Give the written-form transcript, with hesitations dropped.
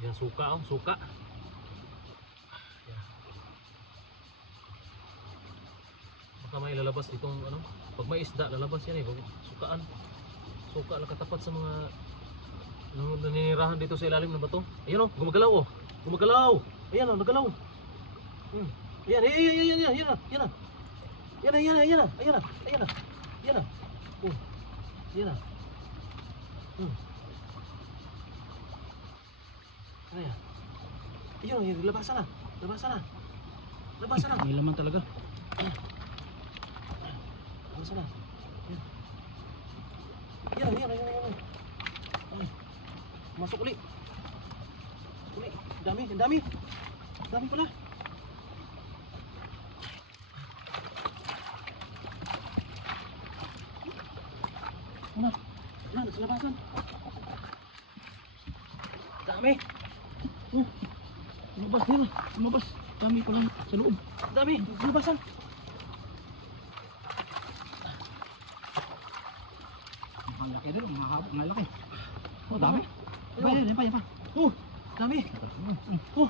Yan, suka oh, suka. Yan. Baka may lalabas itong ano, pag may isda lalabas yan eh, sukaan. Suka lang katapat sa mga naninirahan dito sa ilalim ng bato. Ayan oh, gumagalaw oh. Gumagalaw. Ayan oh, nagalaw. Ayan, ayan na. Ayan na. Ayan na. Ayan na. Oh. Ayan na. Ayan. Ayun, labasan na. Labasan na. May laman talaga. Labasan na. Ayan. Masuk ulit. Ang dami pala. Ano, sa labasan. Dami. Lumabas. Dami ko lang sa loob. Dami, sa labasan. Ang laki din, ang laki. Oh, dami. Yan pa. Oh, dami. Oh.